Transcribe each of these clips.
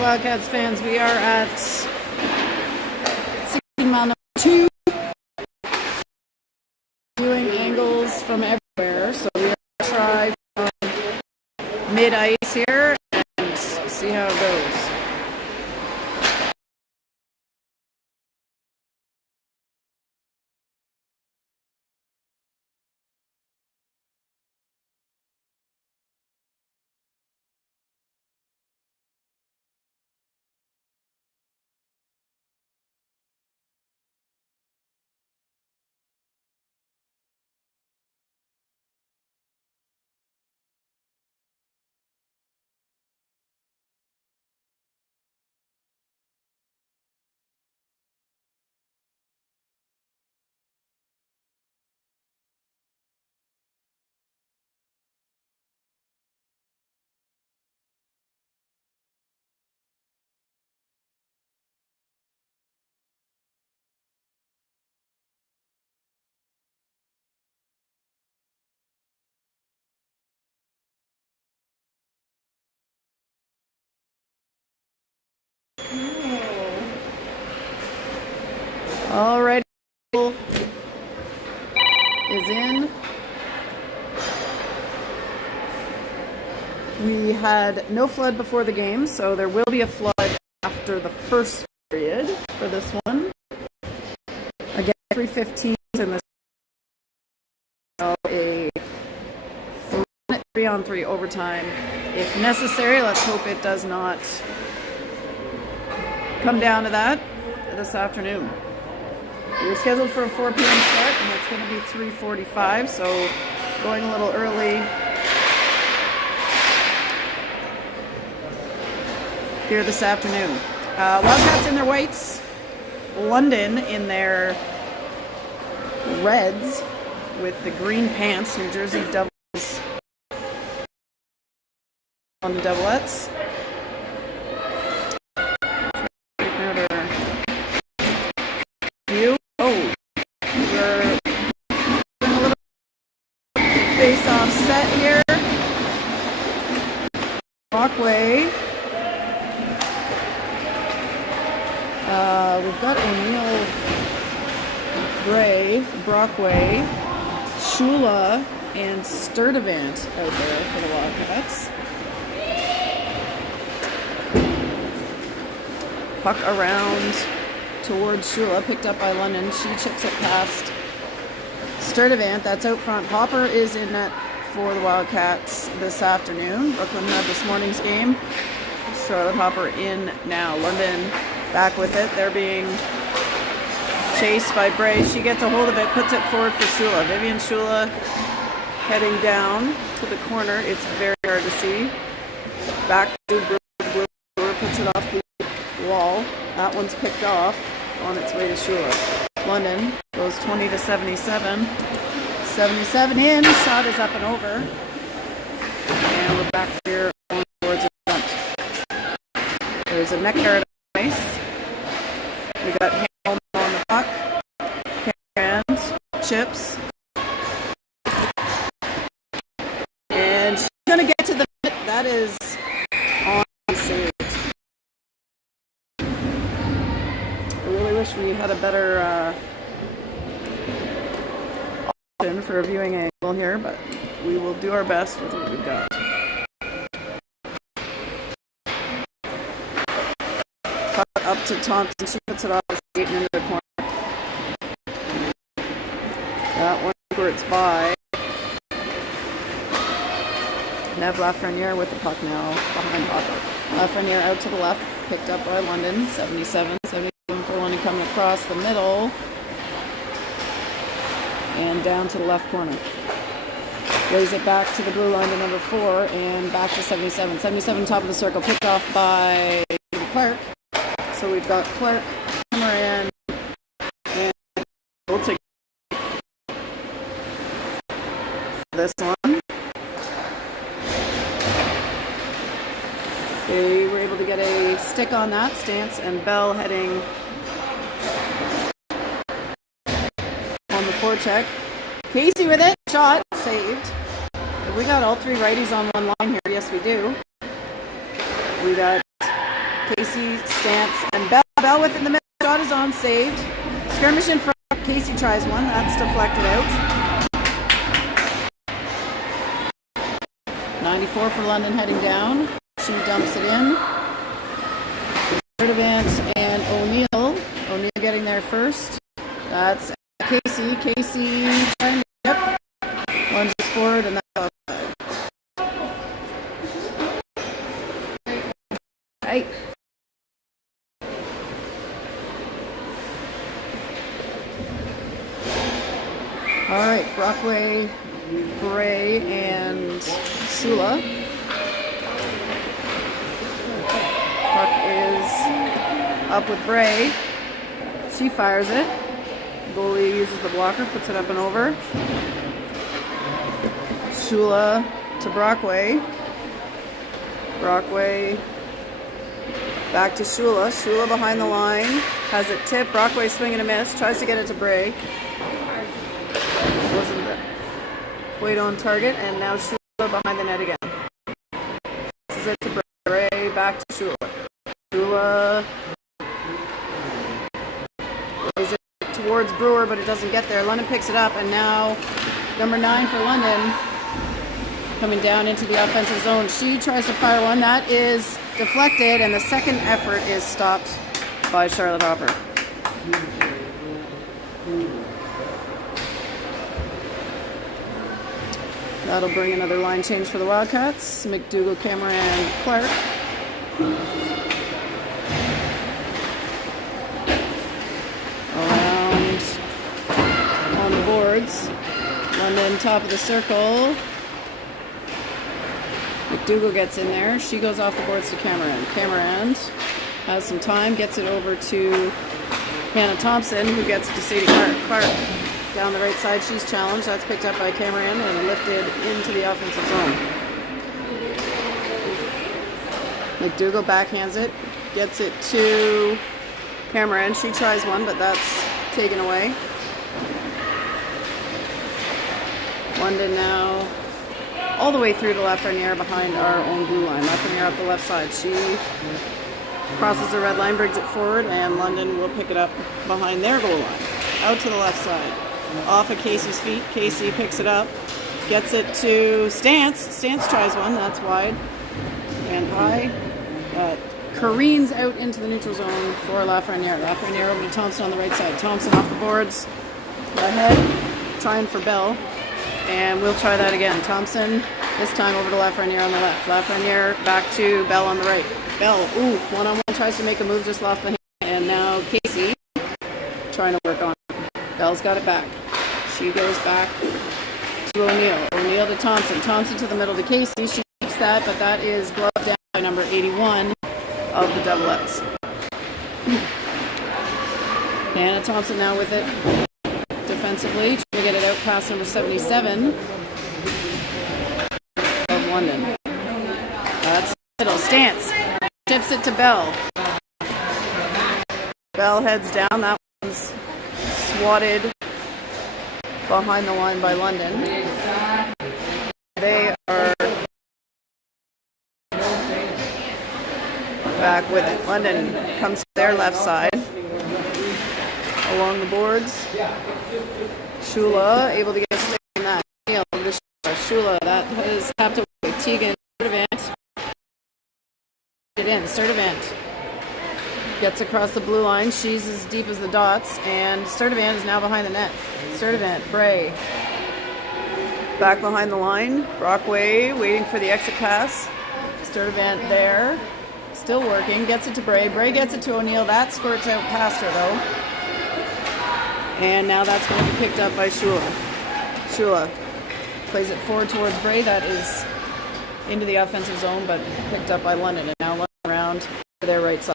Wildcats fans. We are at 16 mile number 2. Doing angles from everywhere. So we are going to try from mid-ice here and see how it goes. All right, is in. We had no flood before the game, so there will be a flood after the first period for this one. Again, 3:15 in this. So a 3-on-3 overtime if necessary. Let's hope it does not come down to that this afternoon. We were scheduled for a 4 p.m. start, and it's going to be 3:45, so going a little early here this afternoon. Wildcats in their whites, London in their reds with the green pants, New Jersey Devils on the Devilettes. Face-off set here. Brockway. We've got O'Neill, Gray, Brockway, Shula, and Sturdivant out there for the Wildcats. Puck around towards Shula, picked up by London. She chips it past Sturdivant. That's out front. Hopper is in net for the Wildcats this afternoon. Brooklyn had this morning's game. Charlotte Hopper in now. London back with it. They're being chased by Bray. She gets a hold of it, puts it forward for Shula. Vivian Shula heading down to the corner. It's very hard to see. Back to Brewer. Brewer puts it off the wall. That one's picked off on its way to Shula. London goes 20-77. 77 in. Shot is up and over. And we're back here on towards the front. There's a neck guard on ice. We got Hamilton on the puck. And chips. And she's going to get to the net. That is on saved. I really wish we had a better option for a viewing angle here, but we will do our best with what we've got. Puck up to Thompson. She puts it off the skate and into the corner. That one where it's by. Nev Lafreniere with the puck now behind Hopper. Lafreniere out to the left, picked up by London. 77 for London coming across the middle. And down to the left corner. Lays it back to the blue line to number 4 and back to 77. 77 top of the circle, picked off by Clark. So we've got Clark, Cameron, and we'll take this one. They were able to get a stick on that. Stance and Bell heading on the forecheck. Casey with it. Shot. Saved. We got all three righties on one line here. Yes, we do. We got Casey, Stance, and Bell. Bell with it in the middle. Shot is on, saved. Skirmish in front. Casey tries one. That's deflected out. 94 for London heading down. She dumps it in. Sturdivant and O'Neill. O'Neill getting there first. That's Casey. Casey trying to, yep. Lunges forward and that's offside. Right. All right, Brockway, Bray, and Shula. Puck is up with Bray. She fires it. Goalie uses the blocker, puts it up and over. Shula to Brockway. Brockway back to Shula. Shula behind the line. Has it tipped. Brockway swing and a miss. Tries to get it to Bray. Wasn't quite on target. And now Shula behind the net again. This is it to Bray. Bray back to Shula. Shula plays it towards Brewer, but it doesn't get there. London picks it up, and now number 9 for London coming down into the offensive zone. She tries to fire one. That is deflected, and the second effort is stopped by Charlotte Hopper. That'll bring another line change for the Wildcats. McDougall, Cameron, Clark. Around on the boards. London top of the circle. McDougall gets in there. She goes off the boards to Cameron. Cameron has some time, gets it over to Hannah Thompson, who gets it to Sadie Clark. Clark down the right side. She's challenged. That's picked up by Cameron and lifted into the offensive zone. McDougall backhands it. Gets it to Cameron. She tries one, but that's taken away. London now all the way through to Lafreniere behind our own blue line. Lafreniere up the left side. She crosses the red line, brings it forward, and London will pick it up behind their goal line. Out to the left side. Off of Casey's feet. Casey picks it up. Gets it to Stance. Stance tries one. That's wide and high. Careens out into the neutral zone for Lafreniere. Lafreniere over to Thompson on the right side. Thompson off the boards. Ahead. Trying for Bell. And we'll try that again. Thompson, this time over to Lafreniere on the left. Lafreniere back to Bell on the right. Bell, ooh, one-on-one, tries to make a move, just lost the hand. And now Casey trying to work on it. Bell's got it back. She goes back to O'Neill. O'Neill to Thompson. Thompson to the middle to Casey. She keeps that, but that is gloved down by number 81 of the Doublettes. Hannah Thompson now with it. Defensively, trying to get it out past number 77 of London. That's middle. Stance tips it to Bell. Bell heads down. That one's swatted behind the line by London. They are back with it. London comes to their left side. Along the boards. Shula able to get a stick on that. Shula, that is tapped away. Tegan, Sturdivant. It in. Sturdivant gets across the blue line. She's as deep as the dots, and Sturdivant is now behind the net. Sturdivant, Bray. Back behind the line. Brockway waiting for the exit pass. Sturdivant there. Still working. Gets it to Bray. Bray gets it to O'Neill. That squirts out past her, though. And now that's going to be picked up by Shula. Shula plays it forward towards Bray. That is into the offensive zone, but picked up by London. And now London around to their right side.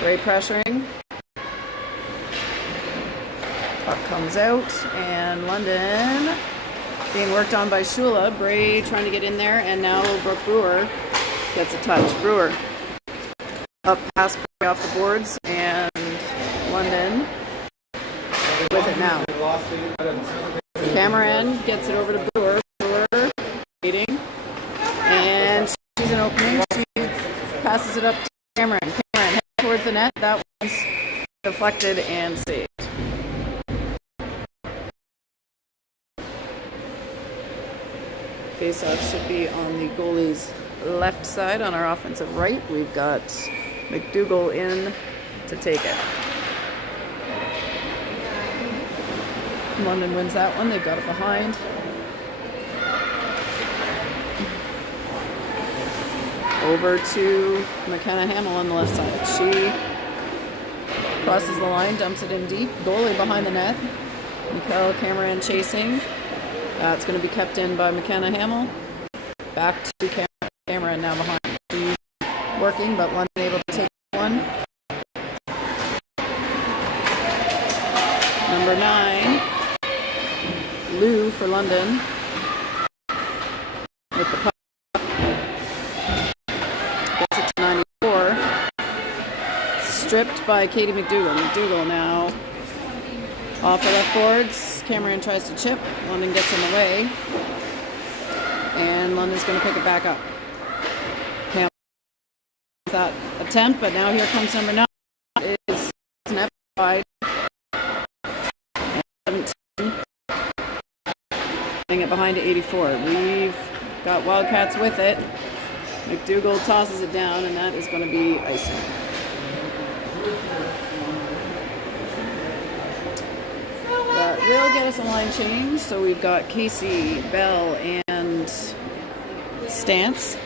Bray pressuring. Puck comes out, and London being worked on by Shula. Bray trying to get in there, and now Brooke Brewer gets a touch. Brewer up past Bray off the boards, and London with it now. Cameron gets it over to Brewer. Brewer waiting. And she's an opening. She passes it it up to Cameron. Cameron head towards the net. That one's deflected and saved. Face-off should be on the goalie's left side. On our offensive right, we've got McDougall in to take it. London wins that one. They've got it behind. Over to McKenna Hamill on the left side. She crosses the line, dumps it in deep. Goalie behind the net. Mikael Cameron chasing. It's going to be kept in by McKenna Hamill. Back to Cameron now behind. She's working, but London able to take one. Number 9, Lou for London. With the puck. Gets it to 94. Stripped by Katie McDougall. McDougall now off the left boards. Cameron tries to chip. London gets in the way. And London's going to pick it back up. Hamill that attempt, but now here comes number 9. Is Nepean wide. And 17. Getting it behind to 84. We've got Wildcats with it. McDougall tosses it down, and that is going to be icing. That will get us a line change. So we've got Casey, Bell, and Stance.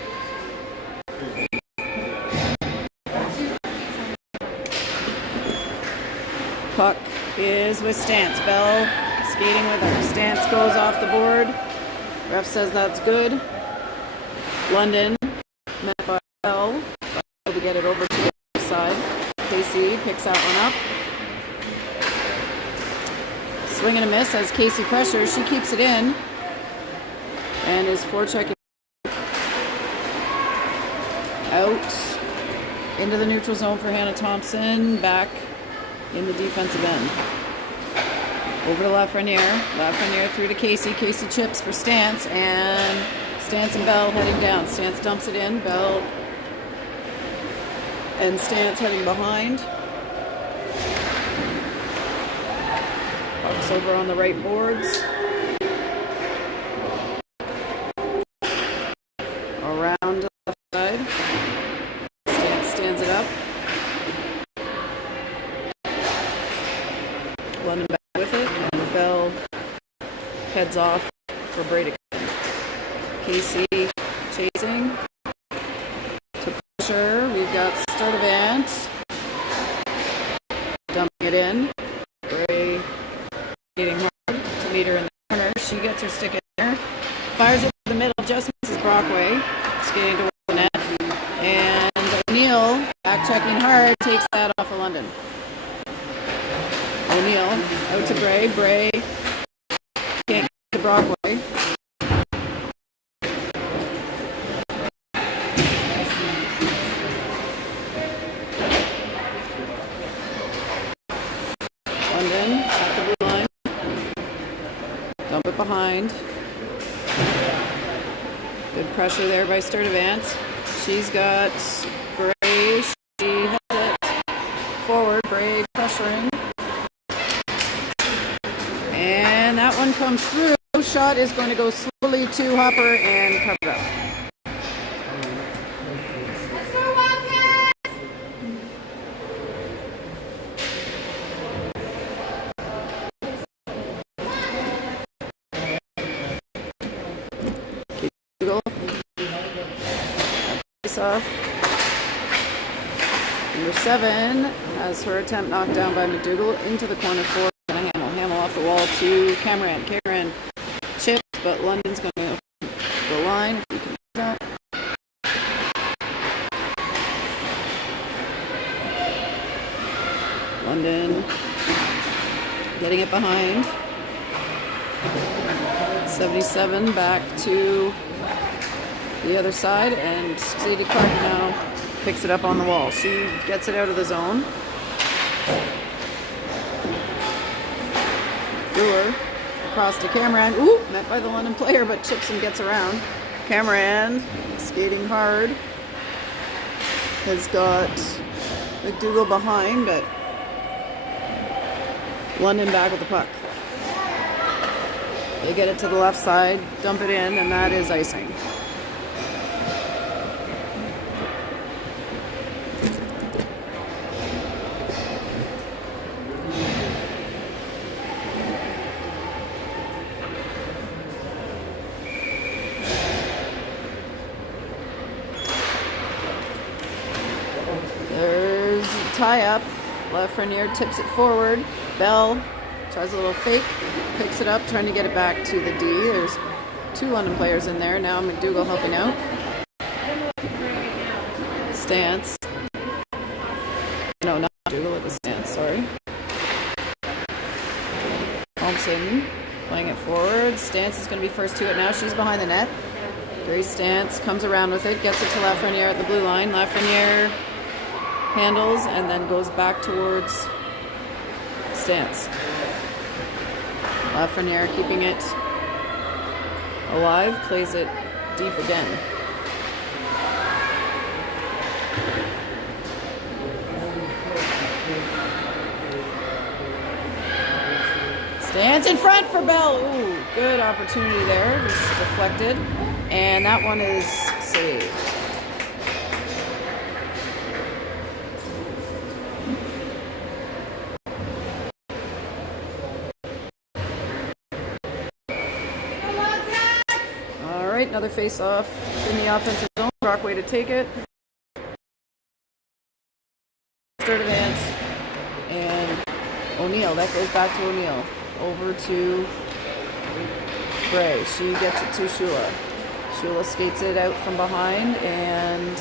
Puck is with Stance. Bell skating with her. Stance goes off the board. Ref says that's good. London met by Bell. Able to get it over to the left side. Casey picks that one up. Swing and a miss as Casey pressures. She keeps it in and is forechecking out into the neutral zone for Hannah Thompson. Back in the defensive end. Over to Lafreniere. Lafreniere through to Casey. Casey chips for Stance, and Stance and Bell heading down. Stance dumps it in. Bell and Stance heading behind. Puck's over on the right boards. Around to the left side. Stance stands it up. London back with it, and Bell heads off for Brady. Casey chasing to pressure. We've got Sturdivant dumping it in. Bray getting hard to meet her in the corner. She gets her stick in there. Fires it to the middle. Just misses Brockway. Skating towards the net. And O'Neill, back checking hard, takes that off of London. O'Neill out to Bray. Bray can't get to Brockway. London at the blue line. Dump it behind. Good pressure there by Sturdivant. She's got Bray. She has it forward. Bray pressuring. And that one comes through. Shot is going to go slowly to Hopper and cover it up. Off. Number 7 has her attempt knocked down by McDougall into the corner for Hamill. Hamill off the wall to Cameron. Cameron chips, but London's going to go the line. If we can do that. London getting it behind. 77 back to the other side, and Sadie Clark now picks it up on the wall. She gets it out of the zone. Brewer across to Cameron. Ooh, met by the London player, but chips and gets around. Cameron skating hard. has got McDougall behind, but London back with the puck. They get it to the left side, dump it in, and that is icing. There's a tie-up. Lafreniere tips it forward. Bell tries a little fake, picks it up, trying to get it back to the D. There's 2 London players in there. Now McDougall helping out. Stance. No, not McDougall, with the stance, sorry. Thompson playing it forward. Stance is going to be first to it now. She's behind the net. Grace Stance comes around with it, gets it to Lafreniere at the blue line. Lafreniere handles and then goes back towards Stance. Lafreniere keeping it alive, plays it deep again. Stance in front for Bell. Ooh, good opportunity there, just deflected. And that one is saved. Another face-off in the offensive zone. Brockway to take it. Third advance. And O'Neill. That goes back to O'Neill. Over to Bray. She gets it to Shula. Shula skates it out from behind and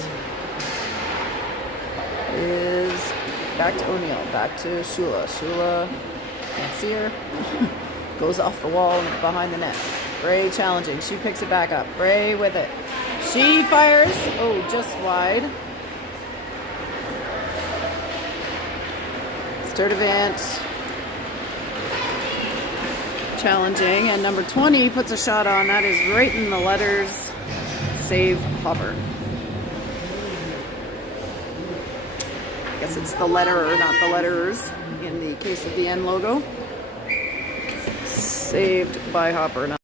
is back to O'Neill. Back to Shula. Shula, can't see her. Goes off the wall and behind the net. Bray challenging. She picks it back up. Bray with it. She fires. Oh, just wide. Sturdivant challenging. And number 20 puts a shot on. That is right in the letters. Save Hopper. I guess it's the letterer, not the letterers, in the case of the N logo. Saved by Hopper.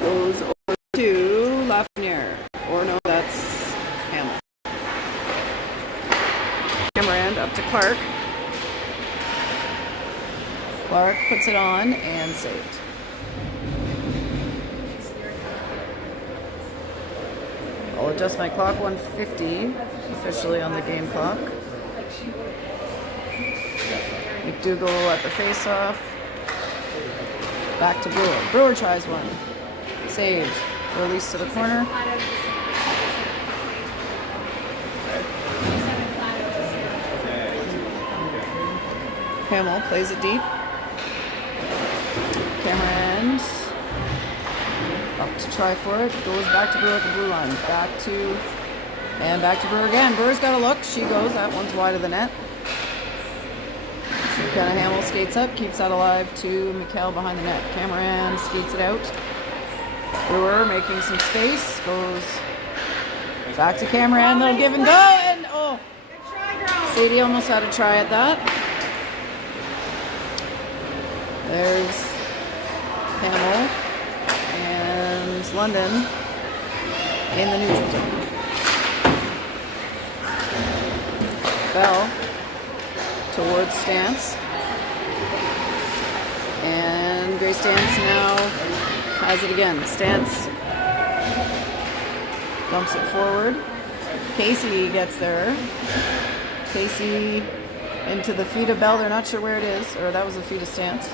Goes over to Lafreniere. Or no, that's Hamill. Cameron up to Clark. Clark puts it on and saved. I'll adjust my clock. 1:50 officially on the game clock. McDougall at the face-off. Back to Brewer. Brewer tries one. Saved. Release to the corner. Hamill plays it deep. Cameron up to try for it. Goes back to Brewer at the blue line. Back to Brewer again. Brewer's got a look. She goes. That one's wide of the net. Kind of Hamill skates up, keeps that alive to Mikkel behind the net. Cameron skates it out. Brewer making some space, goes back to Cameron. They'll give and go, and oh, Sadie almost had a try at that. There's Hamill and London in the neutral zone. Bell towards Stance. And Grace Stance now has it again. Stance dumps it forward. Casey gets there. Casey into the feet of Bell. They're not sure where it is. Or that was the feet of Stance.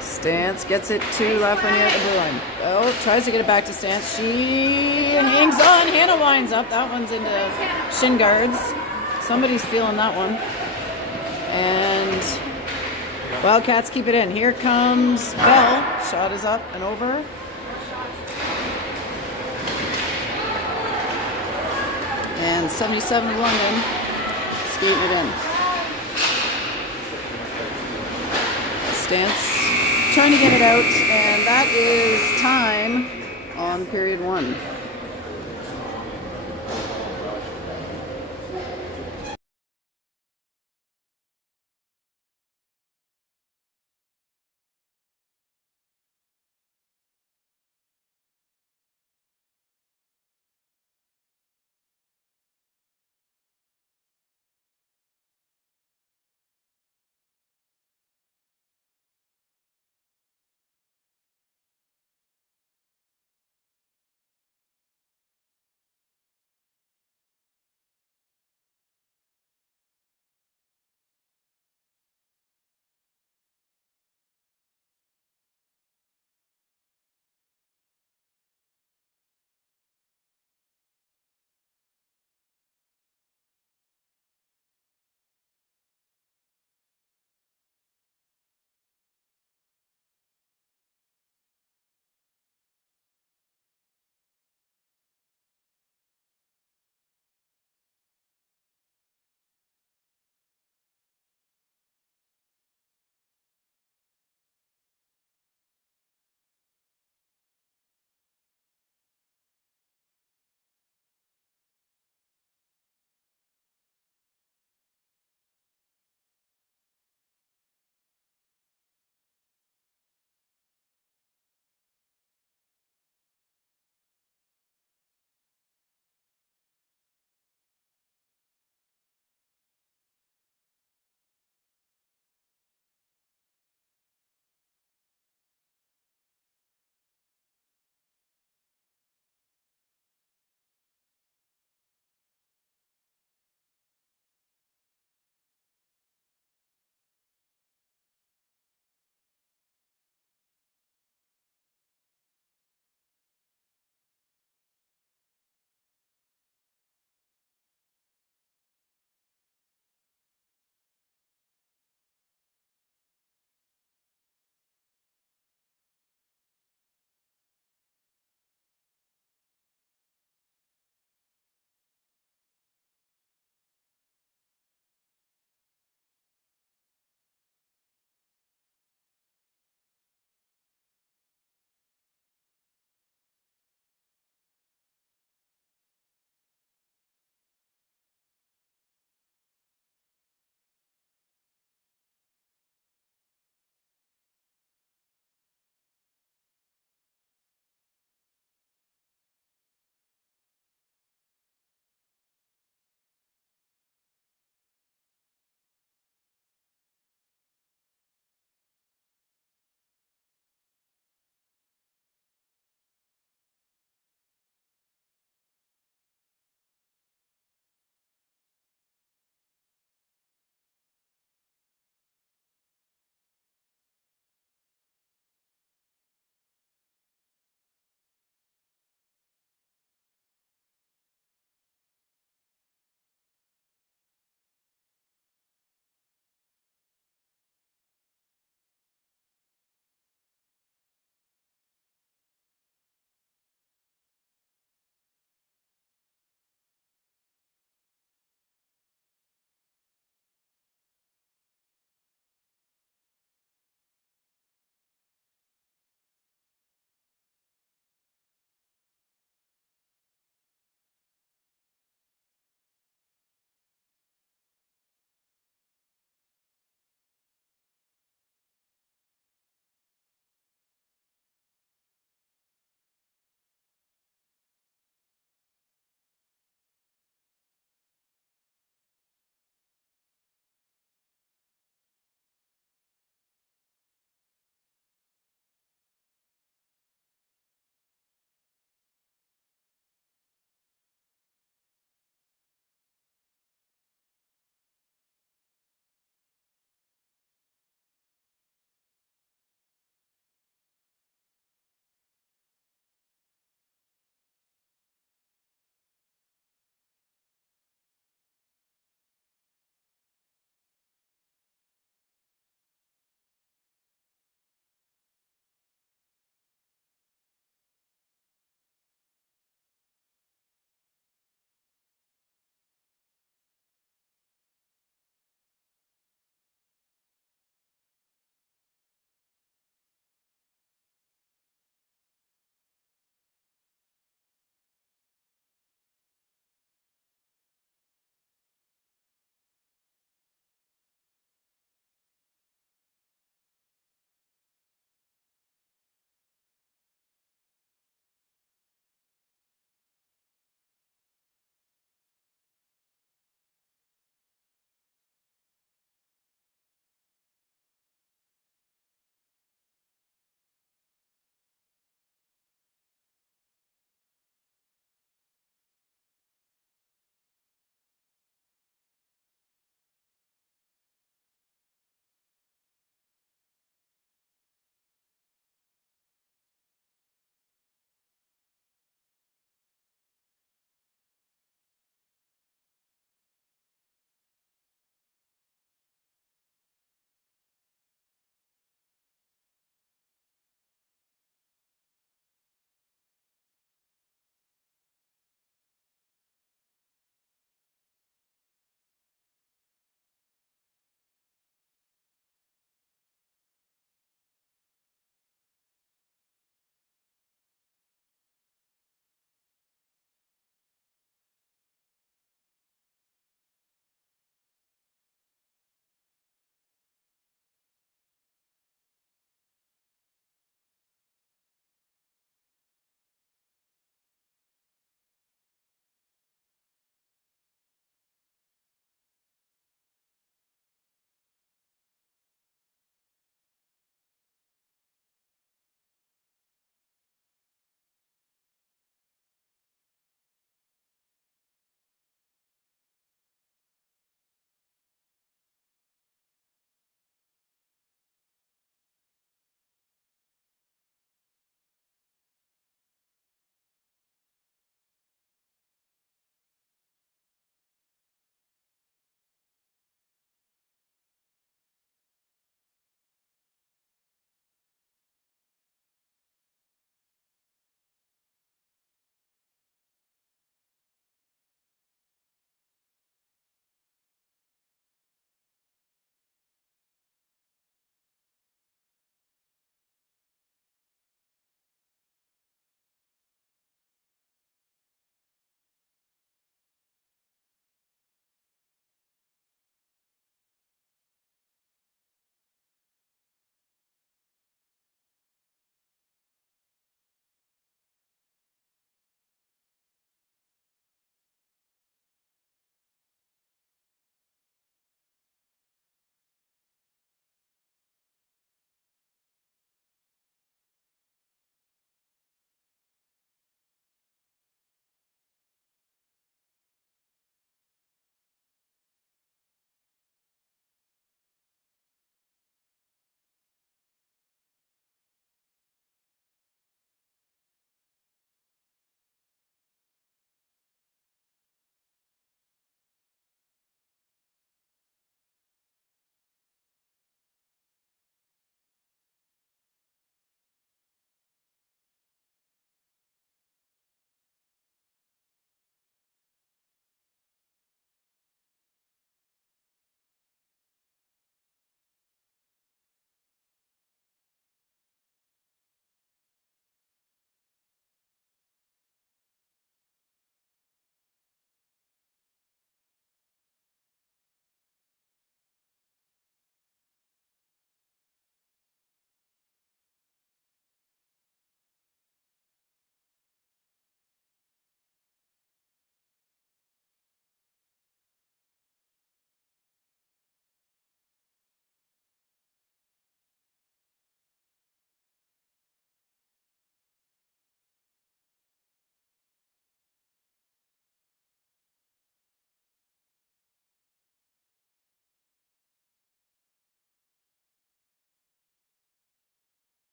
Stance gets it to Lafreniere at the blue line. Bell tries to get it back to Stance. She hangs on. Hannah winds up. That one's into shin guards. Somebody's feeling that one. And Wildcats keep it in. Here comes Bell. Shot is up and over. And 77 of London skating it in. Stance trying to get it out, and that is time on period 1.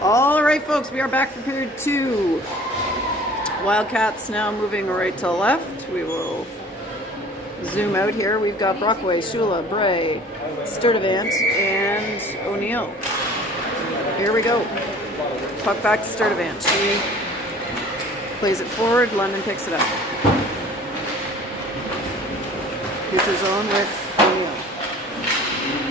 All right, folks, we are back for period 2. Wildcats now moving right to left. We will zoom out here. We've got Brockway, Shula, Bray, Sturdivant, and O'Neill. Here we go. Puck back to Sturdivant. She plays it forward. London picks it up. Future zone with O'Neill.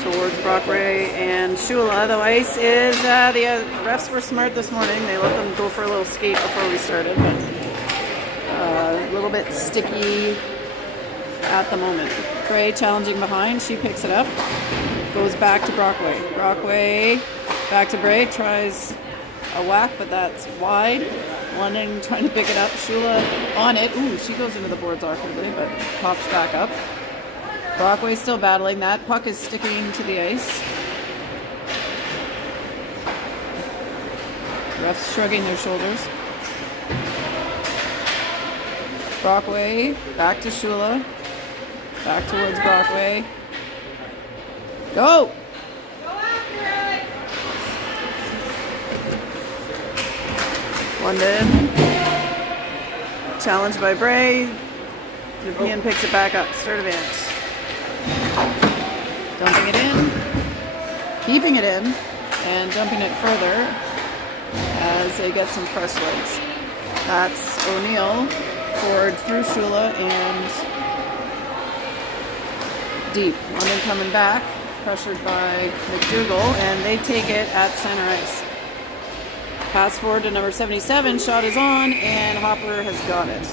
Towards Brockway and Shula. The ice is, the refs were smart this morning. They let them go for a little skate before we started. But, a little bit sticky at the moment. Bray challenging behind. She picks it up. Goes back to Brockway. Brockway back to Bray. Tries a whack, but that's wide. London trying to pick it up. Shula on it. Ooh, she goes into the boards awkwardly, but pops back up. Brockway still battling. That puck is sticking to the ice. Refs shrugging their shoulders. Brockway back to Shula. Back towards Brockway. Go! London. Challenged by Bray. Nepean picks it back up. Sturdivant. Dumping it in, keeping it in, and dumping it further as they get some fresh legs. That's O'Neill, forward through Shula and deep. London coming back, pressured by McDougall, and they take it at center ice. Pass forward to number 77, shot is on, and Hopper has got it.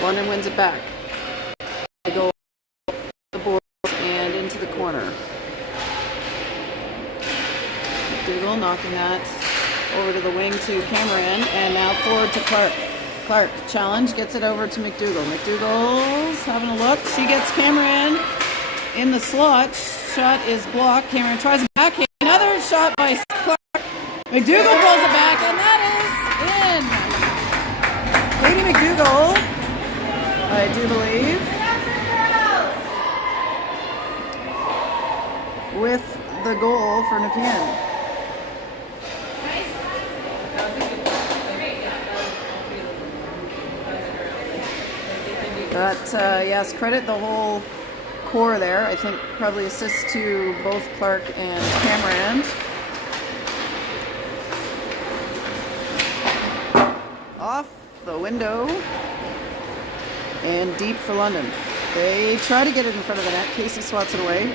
London wins it back. They go the boards and into the corner. McDougall knocking that over to the wing to Cameron, and now forward to Clark. Clark, challenge, gets it over to McDougall. McDougall's having a look. She gets Cameron in the slot. Shot is blocked. Cameron tries it back. Another shot by Clark. McDougall pulls it back, and that is in. Katie McDougall, I do believe, with the goal for Nepean. But yes, credit the whole core there. I think probably assists to both Clark and Cameron. Off the window. And deep for London. They try to get it in front of the net. Casey swats it away.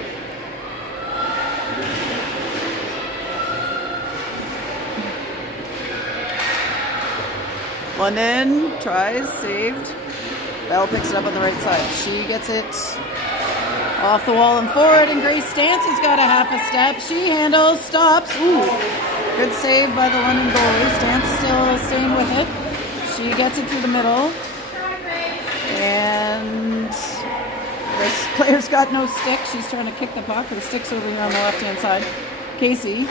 London tries, saved. Bell picks it up on the right side. She gets it off the wall and forward, and Grace Stance has got a half a step. She handles, stops. Ooh, good save by the London goalie. Stance still staying with it. She gets it through the middle. And this player's got no stick. She's trying to kick the puck. Her stick's over here on the left-hand side. Casey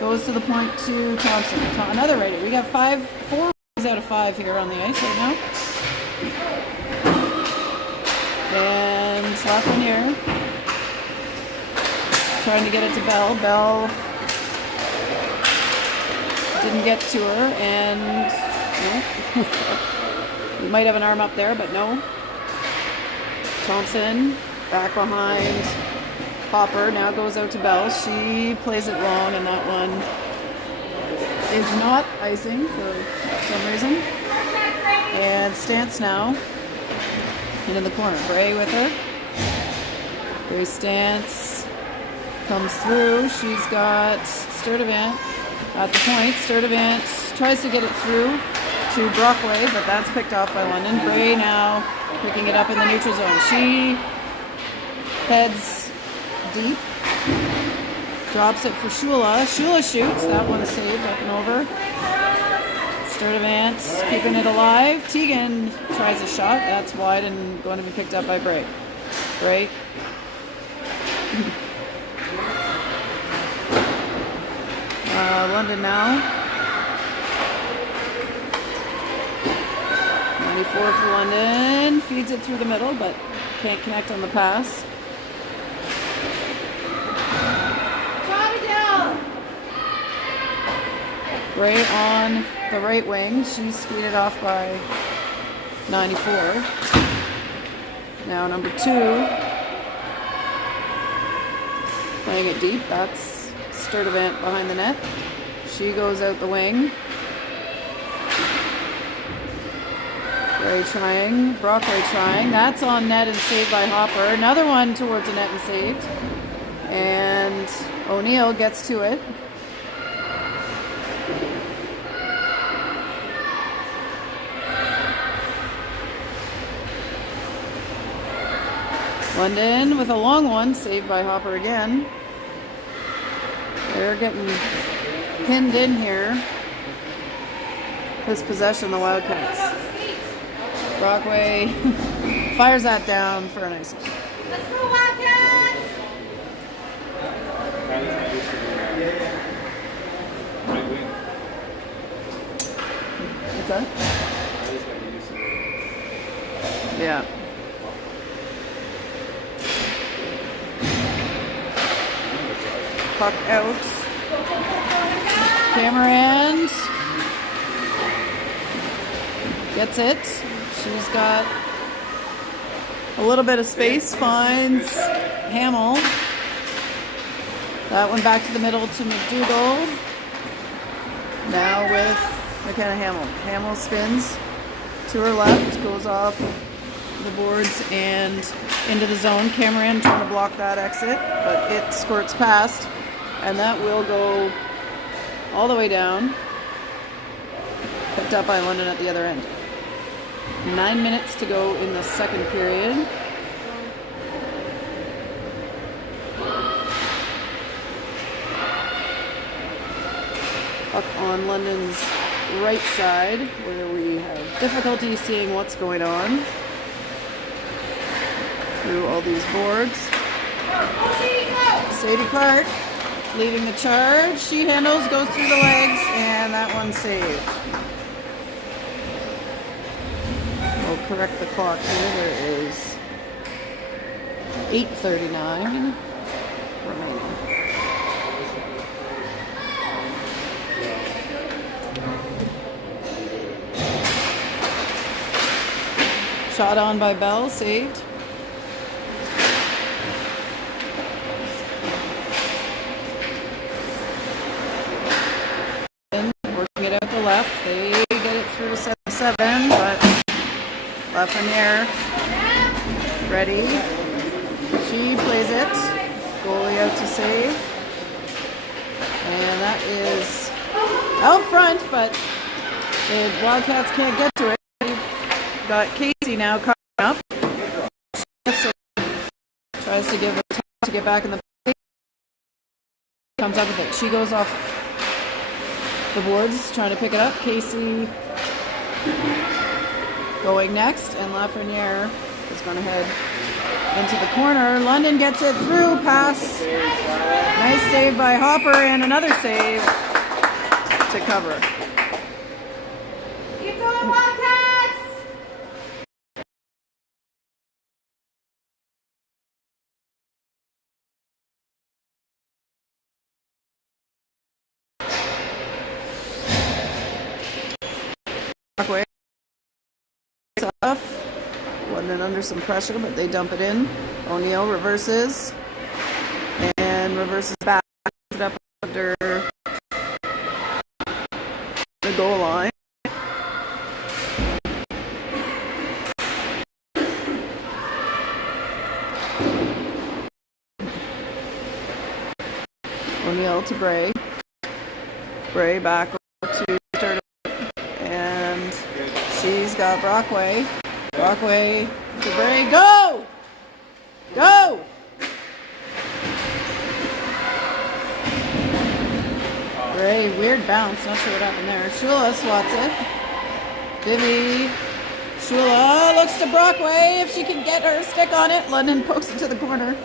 goes to the point to Thompson. Another rating. We got 4 out of 5 here on the ice right now. And Lafreniere trying to get it to Bell. Bell didn't get to her, and we might have an arm up there, but no. Thompson back behind Hopper, now goes out to Bell. She plays it long, and that one is not icing for some reason. And Stance now into the corner. Bray with her. Bray Stance comes through. She's got Sturdivant at the point. Sturdivant tries to get it through to Brockway, but that's picked off by London. Bray now picking it up in the neutral zone. She heads deep. Drops it for Shula. Shula shoots. That one's saved up and over. Sturdivant keeping it alive. Tegan tries a shot. That's wide and going to be picked up by Bray. Bray London now. 94 for London. Feeds it through the middle, but can't connect on the pass. Right on the right wing. She's speeded off by 94. Now number 2. Playing it deep. That's Sturdivant behind the net. She goes out the wing. Ray trying. Brockway trying. That's on net and saved by Hopper. Another one towards the net and saved. And O'Neill gets to it. London with a long one, saved by Hopper again. They're getting pinned in here. This possession, the Wildcats. Brockway fires that down for an ice. Let's go, Wildcats! What's that? Yeah. Puck out. Cameron gets it. She's got a little bit of space. Finds Hamill. That one back to the middle to McDougall. Now with McKenna Hamill. Hamill spins to her left, goes off the boards and into the zone. Cameron trying to block that exit, but it squirts past. And that will go all the way down. Picked up by London at the other end. 9 minutes to go in the second period. Puck on London's right side, where we have difficulty seeing what's going on through all these boards. Sadie Clark leading the charge. She handles, goes through the legs, and that one's saved. We'll correct the clock here. There is 8:39 remaining. Shot on by Bell, saved. Left, they get it through to 7-7, but Lafreniere ready. She plays it. Goalie out to save. And that is out front, but the Wildcats can't get to it. We've got Casey now coming up. Tries to give it time to get back in the play. Comes up with it. She goes off the boards, trying to pick it up. Casey going next, and Lafreniere is going to head into the corner. London gets it through, pass. Nice save by Hopper, and another save to cover. Keep going, Wildcats! Brockway off. London under some pressure, but they dump it in. O'Neill reverses and reverses back. It up under the goal line. O'Neill to Bray. Bray back to third, and she's got Brockway. Brockway to Bray. Go! Go! Bray, weird bounce. Not sure what happened there. Shula swats it. Vivi. Shula looks to Brockway if she can get her stick on it. London pokes it to the corner.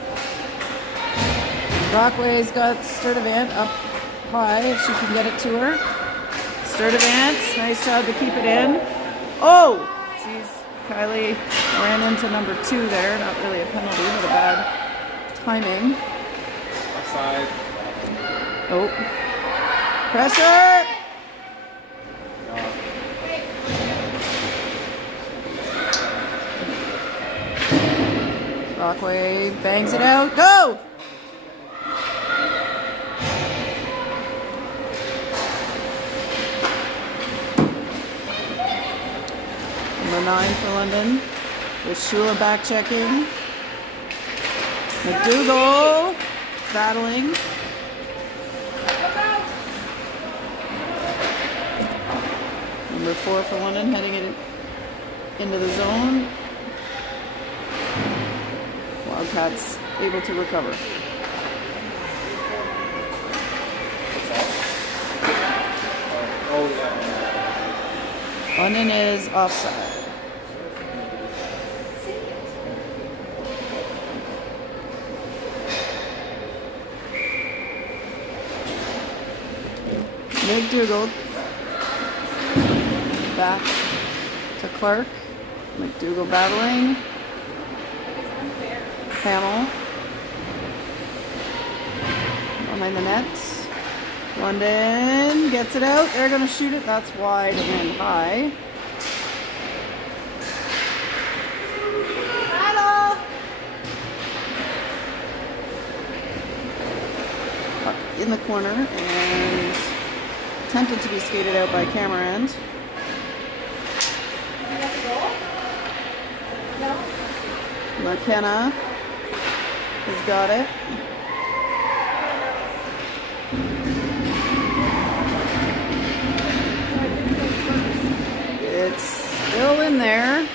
Brockway's got Sturdivant up high if she can get it to her. Sturdivant, nice job to keep it in. Oh! Jeez, Kylie ran into number 2 there. Not really a penalty, but a bad timing. Offside. Oh. Pressure! Brockway bangs it out. Go! Number 9 for London. With Shula back checking. McDougall battling. Number 4 for London heading it into the zone. Wildcats able to recover. London is offside. McDougall back to Clark. McDougall battling. Hamill behind the net. London gets it out. They're going to shoot it. That's wide and high. Puck in the corner and attempted to be skated out by Cameron. McKenna has got it. It's still in there.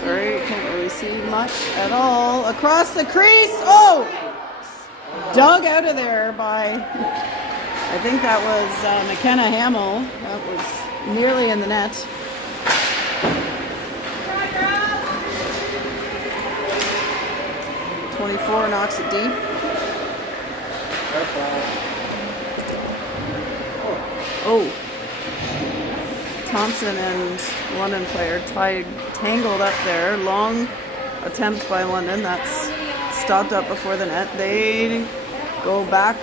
Sorry, can't really see much at all. Across the crease. Oh! Dug out of there by, I think that was McKenna Hamill. That was nearly in the net. .24 knocks it deep. Oh. Thompson and London player tangled up there. Long attempt by London. That's stopped up before the net. They go back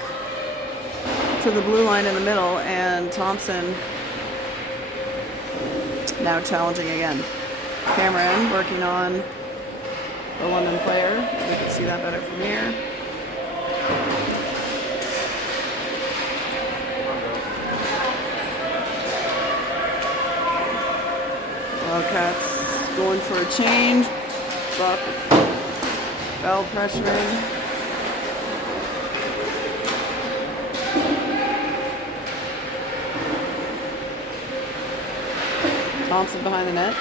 to the blue line in the middle, and Thompson now challenging again. Cameron working on the London player. You can see that better from here. Wildcats going for a change. Bell pressuring. Thompson behind the net.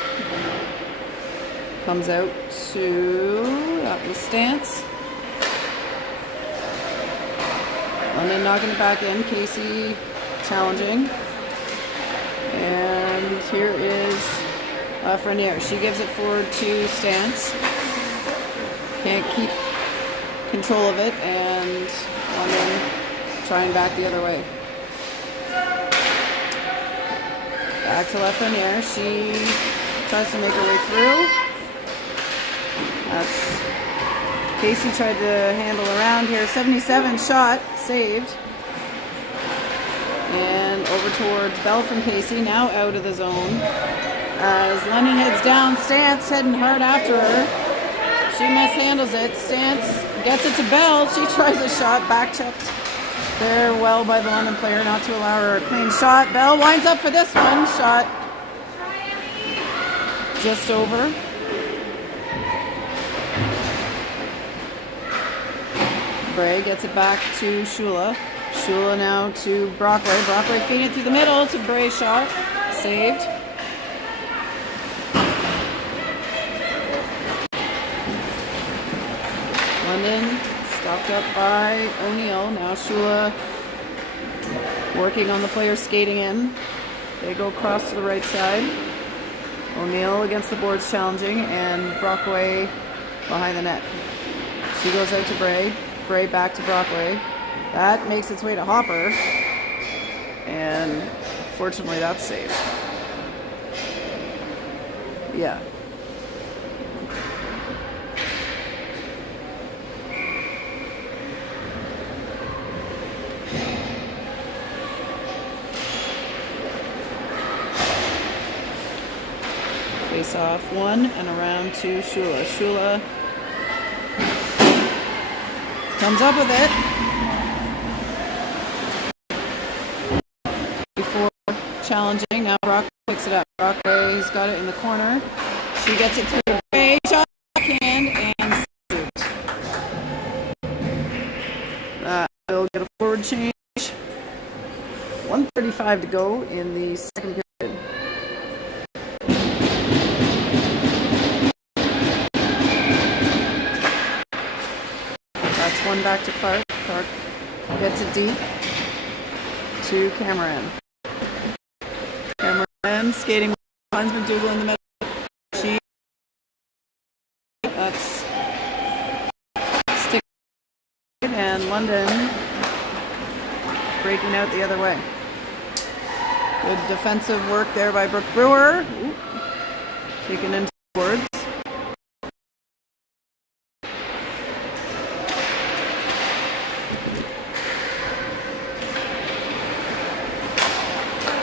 Comes out to, that was Stance. London knocking it back in. Casey challenging. And here is Frenier. She gives it forward to Stance. Can't keep control of it, and London trying back the other way. Back to Frenier. She tries to make her way through. That's Casey tried to handle around here. 77 shot, saved. And over towards Bell from Casey, now out of the zone. As London heads down, Stance heading hard after her. She mishandles it. Stance gets it to Bell. She tries a shot, back checked there well by the London player not to allow her a clean shot. Bell winds up for this one. Shot just over. Bray gets it back to Shula. Shula now to Brockway. Brockway feeding it through the middle to Bray. Shot saved. London stopped up by O'Neill. Now Shula working on the player skating in. They go across to the right side. O'Neill against the boards challenging, and Brockway behind the net. She goes out to Bray. Bray back to Brockway. That makes its way to Hopper. And fortunately, that's safe. Yeah. Face off 1 and around to Shula. Shula comes up with it. Before challenging, now Brock picks it up. Broadway's got it in the corner. She gets it through Gray, shot backhand, and shoot. Will get a forward change. 1:35 to go in the second period. That's one back to Clark. Clark gets it deep to Cameron. Cameron skating with McDougal in the middle. That's stick and London breaking out the other way. Good defensive work there by Brooke Brewer. Ooh. Taken into boards.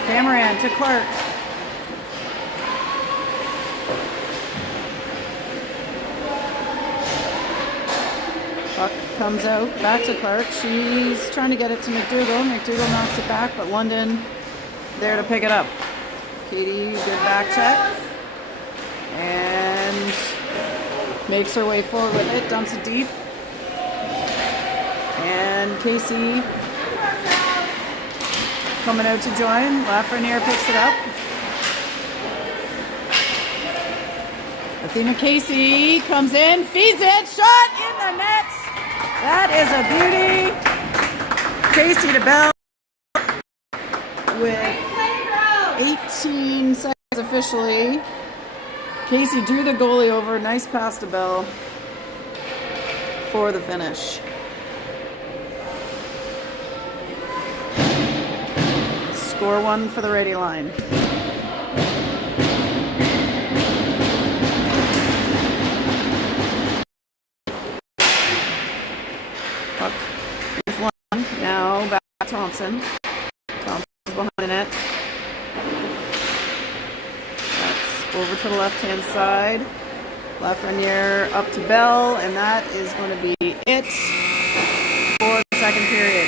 Cameron to Clark. Puck comes out, back to Clark. She's trying to get it to McDougal. McDougal knocks it back, but London there to pick it up. Katie, good back check. And makes her way forward with it, dumps it deep. And Casey coming out to join. Lafreniere picks it up. Athena Casey comes in, feeds it, shot in the net. That is a beauty. Casey to Bell with 18 seconds officially. Casey drew the goalie over. Nice pass to Bell for the finish. Score 1 for the ready line. Puck with 1. Now back to Thompson. Thompson's behind the net. That's over to the left-hand side. Lafreniere up to Bell, and that is going to be it for the second period.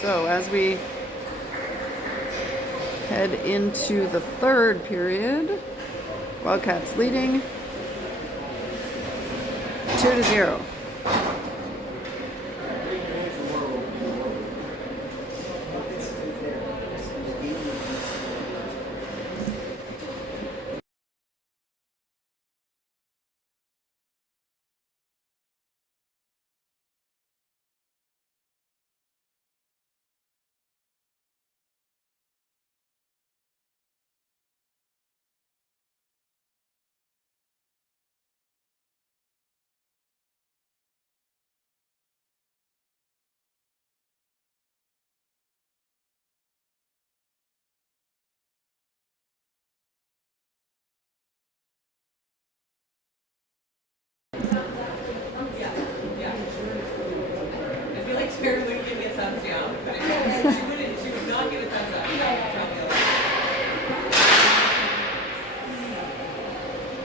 So as we head into the third period, Wildcats leading 2-0.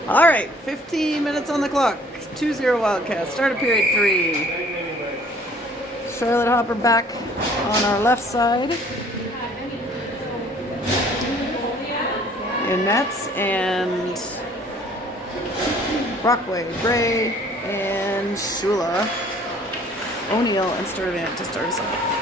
All right, 15 minutes on the clock. 2-0 Wildcats. Start of period 3. Charlotte Hopper back on our left side. In nets, and Brockway, Gray, and Shula, O'Neill, and Sturvant to start us off.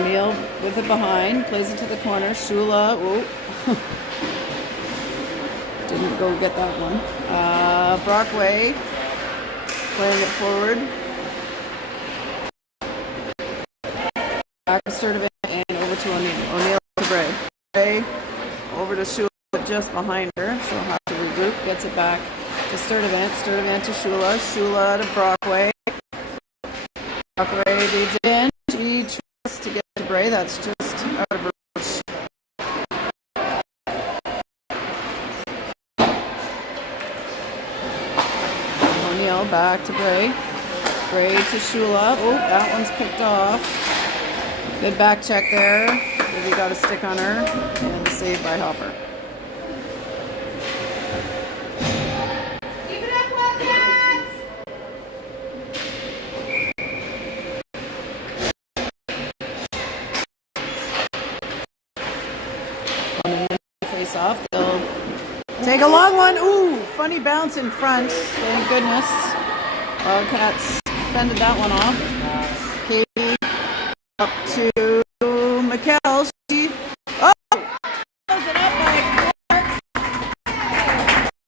O'Neill with it behind, plays it to the corner. Shula, didn't go get that one. Brockway playing it forward. Back to Sturtevant and over to O'Neill. O'Neill to Bray. Bray over to Shula, just behind her. She'll have to loop, gets it back to Sturdivant. Sturdivant to Shula. Shula to Brockway. Brockway leads it in. She tries to get to Bray. That's just out of her reach. O'Neill back to Bray. Bray to Shula. Oh, that one's picked off. Good back check there. Maybe got a stick on her. And a save by Hopper. Keep it up, Wildcats! Face off. They'll take a long one. Ooh, funny bounce in front. Thank goodness. Wildcats fended that one off. Katie up to McKell. She close it up by Clark.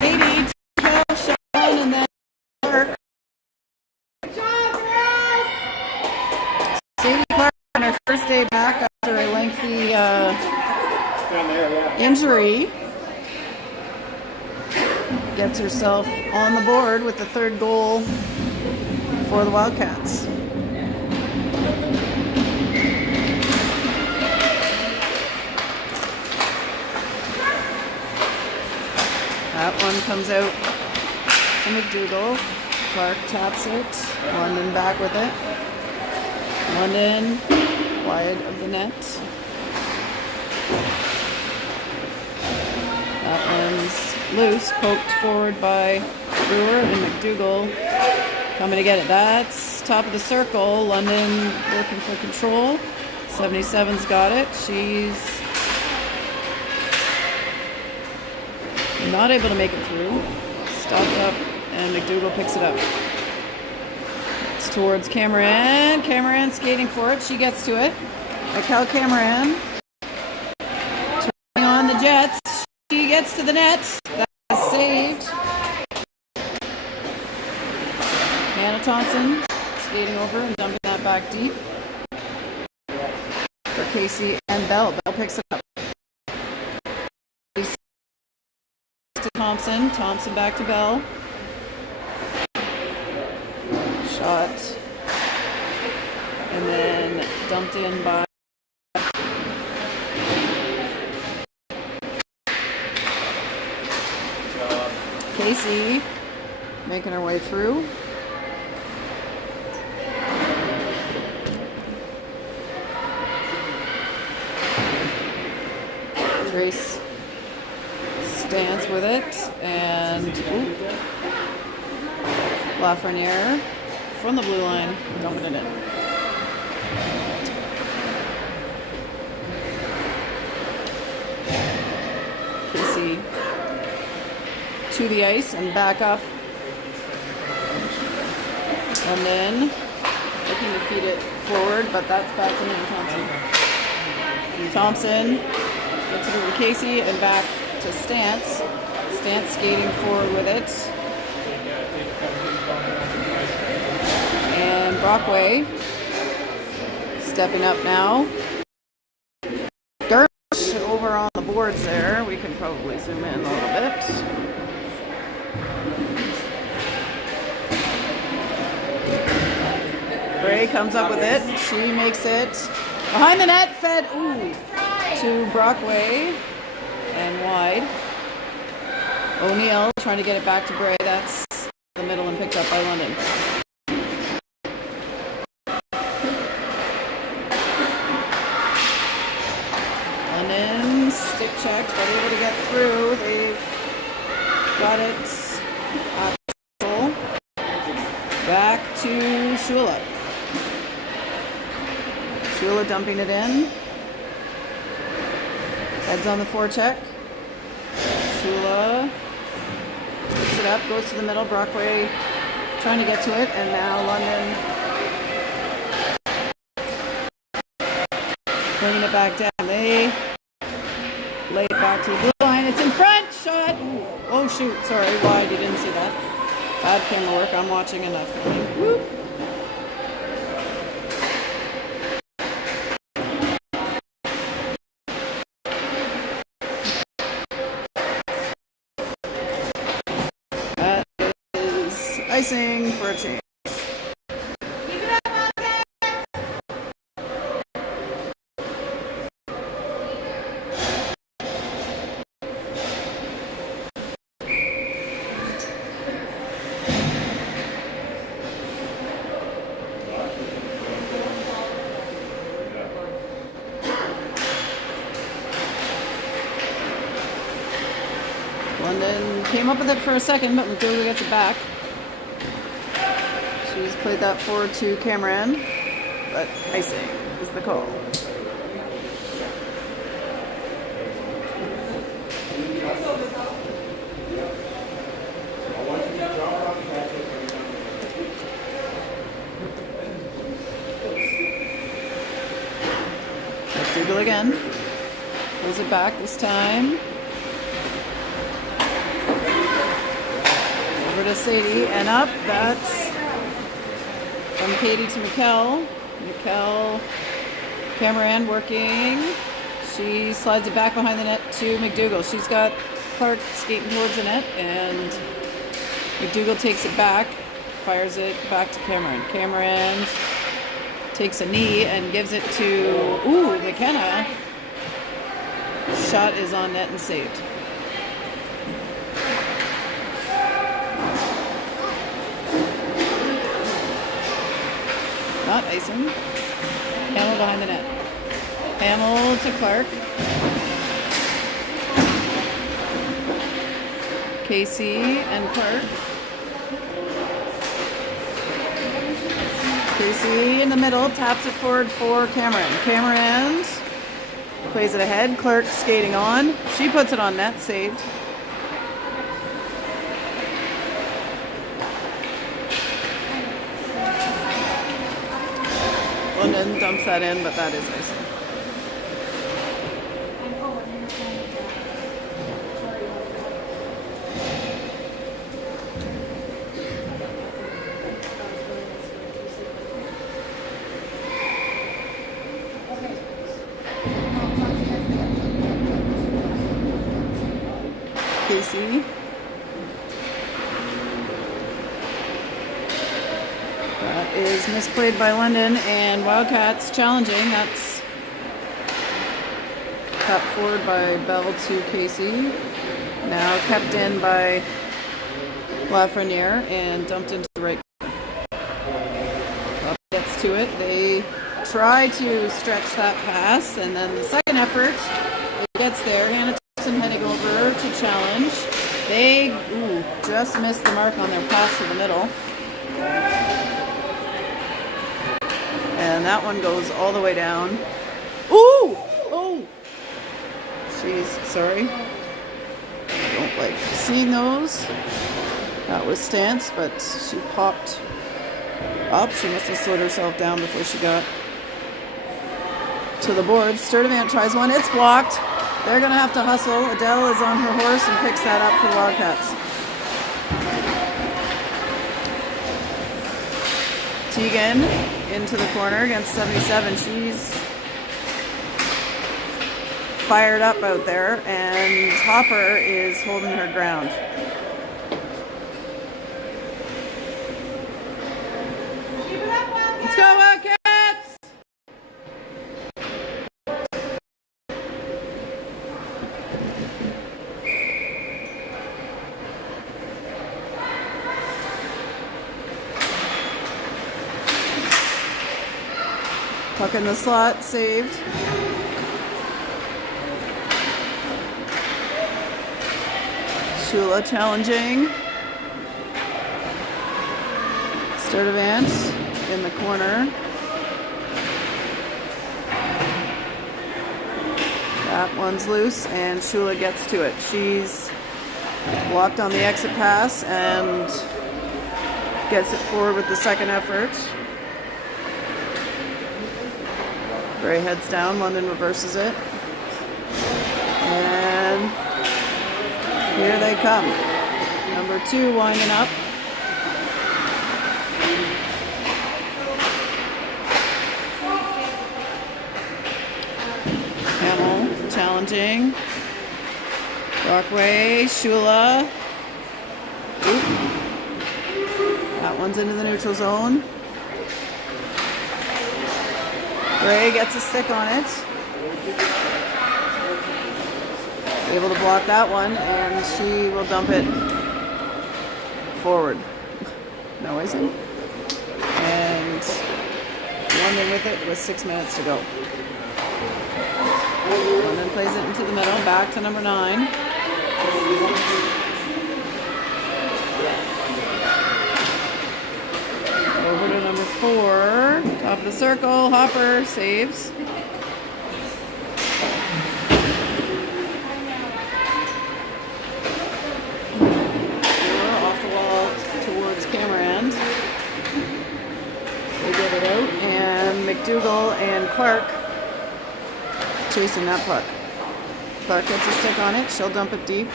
Katie to McKell, Sean, and then Clark. Good job, girls! Sadie Clark on her first day back after a lengthy Down there, yeah. injury. Gets herself on the board with the third goal for the Wildcats. That one comes out to McDougall. Clark taps it. London back with it. London wide of the net. That one's loose, poked forward by Brewer and McDougall coming to get it. That's top of the circle. London working for control. 77's got it. She's not able to make it through. Stopped up and McDougall picks it up. It's towards Cameron. Cameron skating for it. She gets to it. Raquel Cameron turning on the Jets. She gets to the net. That is saved. Hannah Thompson skating over and dumping that back deep for Casey and Bell. Bell picks it up. To Thompson. Thompson back to Bell. Shot. And then dumped in by Casey, making her way through. Trace stands with it, and Lafreniere from the blue line, dumping it in. Casey to the ice and back up. And then looking to feed it forward, but that's back to him, Thompson. Thompson gets it over to Casey and back to Stantz. Stantz skating forward with it. And Brockway stepping up now. Dermish over on the boards there. We can probably zoom in a little bit. Bray comes up with it. She makes it behind the net, fed to Brockway and wide. O'Neill trying to get it back to Bray. That's the middle and picked up by London. London stick checked, but able to get through. They've got it at the goal. Back to Shula. Shula dumping it in. Heads on the forecheck. Shula picks it up, goes to the middle. Brockway trying to get to it, and now London bringing it back down. They lay it back to the blue line. It's in front. Shot. Ooh. Oh shoot! Sorry, wide. You didn't see that. Bad camera work. I'm watching enough. Woo. icing for a change. Keep it up, Wildcats! London came up with it for a second, but McDougall gets it back. She's played that forward to Cameron, but icing is the call. McDougall again. Pulls it back this time. Over to Sadie and up. That's from Katie to Mikkel. Mikkel, Cameron working. She slides it back behind the net to McDougall. She's got Clark skating towards the net, and McDougall takes it back, fires it back to Cameron. Cameron takes a knee and gives it to, McKenna. Shot is on net and saved. Not icing. Hamill behind the net. Hamill to Clark. Casey and Clark. Casey in the middle, taps it forward for Cameron. Cameron plays it ahead. Clark skating on. She puts it on net, saved. London dumps that in, but that is icing. Casey. That is misplayed by London, and Wildcats challenging. That's tapped forward by Bell to Casey. Now kept in by Lafreniere and dumped into the right corner. Gets to it. They try to stretch that pass, and then the second effort, it gets there. Hannah Thompson heading over to challenge. They just missed the mark on their pass to the middle. And that one goes all the way down. Ooh! Oh! She's sorry. Don't like seeing those. That was Stance, but she popped up. She must have slowed herself down before she got to the board. Sturdivant tries one. It's blocked. They're going to have to hustle. Adele is on her horse and picks that up for the Wildcats. Tegan into the corner against 77. She's fired up out there, and Hopper is holding her ground. Keep it up, Wildcats! Let's go, Wildcats! Puck in the slot, saved. Shula challenging. Sturdivant in the corner. That one's loose, and Shula gets to it. She's blocked on the exit pass and gets it forward with the second effort. Gray heads down, London reverses it. And here they come. Number 2 winding up. Hamill challenging. Brockway, Shula. Oop. That one's into the neutral zone. Ray gets a stick on it. Able to block that one, and she will dump it forward. No icing. And London with it with 6 minutes to go. London plays it into the middle, back to number 9. Over to number 4, top of the circle, Hopper saves. Off the wall towards Cameron. They get it out, and McDougall and Clark chasing that puck. Clark gets a stick on it, she'll dump it deep,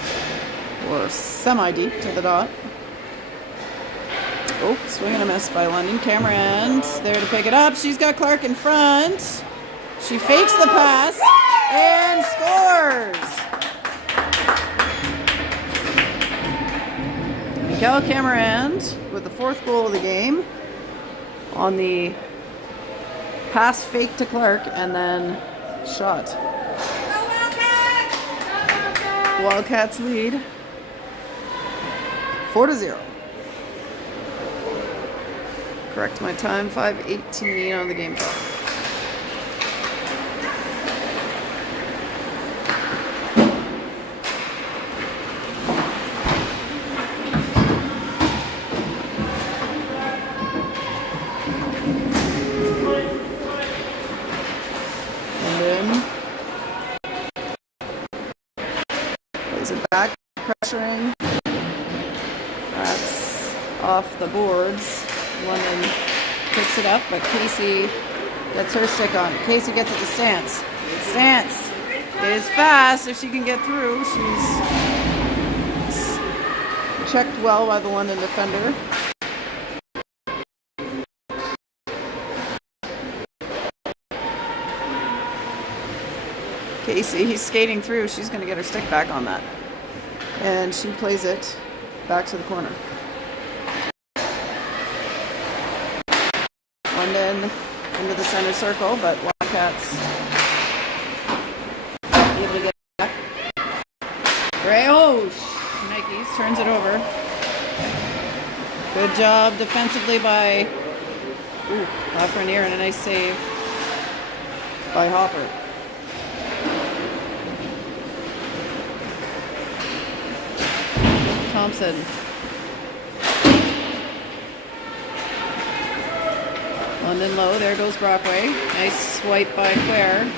or semi-deep to the dot. Oh, swing and a miss by London. Cameron there to pick it up. She's got Clark in front. She fakes the pass and scores. Mikael Cameron with the 4th goal of the game on the pass fake to Clark and then shot. Wildcats lead 4-0. Correct my time, 5:18 on the game clock. And then plays it back, pressuring. That's off the boards. London picks it up, but Casey gets her stick on it. Casey gets it to Stance. Stance is fast if she can get through. She's checked well by the London defender. Casey, he's skating through. She's going to get her stick back on that. And she plays it back to the corner. London into the center circle, but Wildcats able to get back. Gray, Nikes turns it over. Good job defensively by Lafreniere, and a nice save by Hopper. Thompson. London low, there goes Brockway. Nice swipe by Claire.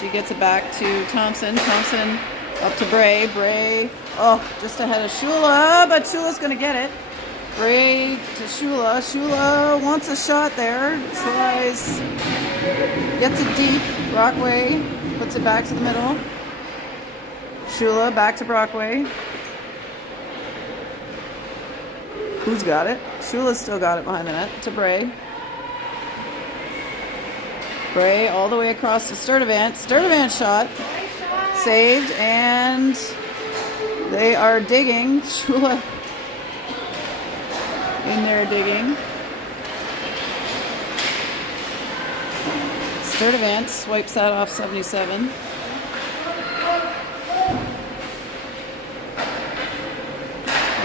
She gets it back to Thompson. Thompson up to Bray. Bray, just ahead of Shula, but Shula's going to get it. Bray to Shula. Shula wants a shot there. Tries, gets it deep. Brockway puts it back to the middle. Shula back to Brockway. Who's got it? Shula's still got it behind the net to Bray. Bray all the way across to Sturdivant. Sturdivant shot. Saved, and they are digging. Shula in there digging. Sturdivant swipes that off 77.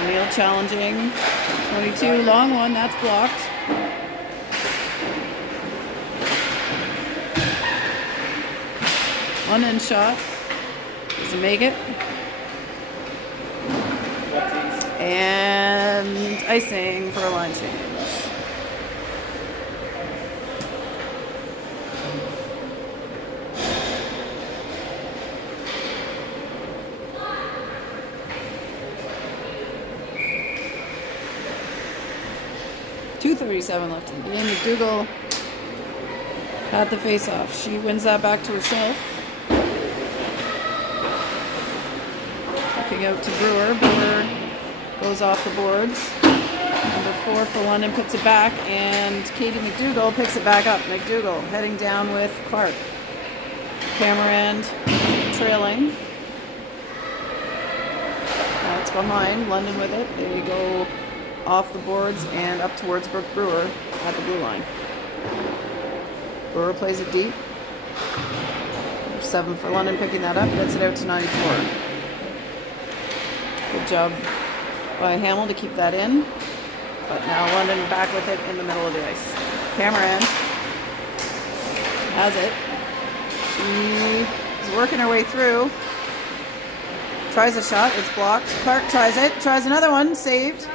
O'Neill challenging. 22, long one, that's blocked. London shot. Doesn't make it. And icing for a line change. .237 left in the game. McDougall had the face-off. She wins that back to herself. Looking out to Brewer. Brewer goes off the boards. Number 4 for London puts it back, and Katie McDougall picks it back up. McDougall heading down with Clark. Cameron trailing. That's behind. London with it. They go off the boards and up towards Brooke Brewer at the blue line. Brewer plays it deep. 7 for London picking that up, gets it out to 94. Good job by Hamill to keep that in. But now London back with it in the middle of the ice. Cameron has it. She is working her way through. Tries a shot, it's blocked. Clark tries it, tries another one, saved.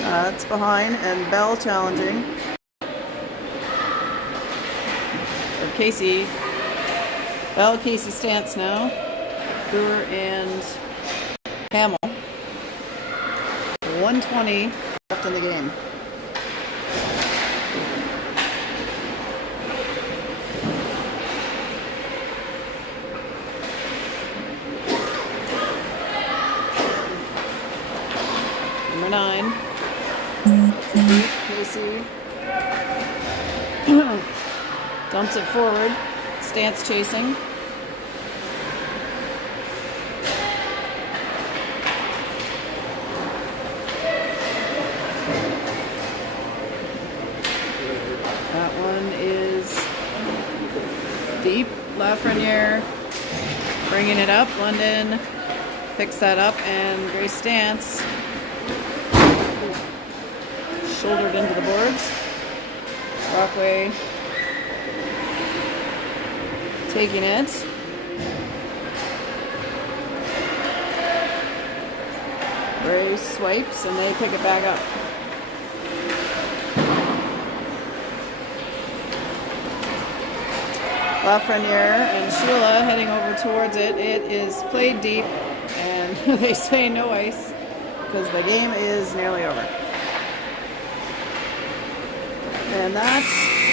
That's behind, and Bell challenging. Or Casey. Bell, Casey Stance now. Brewer and Hamill. 1:20 left in the game. Number 9. Deep, Casey. Dumps it forward. Stance chasing. That one is deep. Lafreniere bringing it up. London picks that up, and Grace Stance shouldered into the boards. Rockway taking it. Ray swipes and they pick it back up. Lafreniere and Sheila heading over towards it. It is played deep and they say no ice because the game is nearly over. And that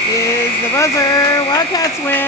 is the buzzer. Wildcats win.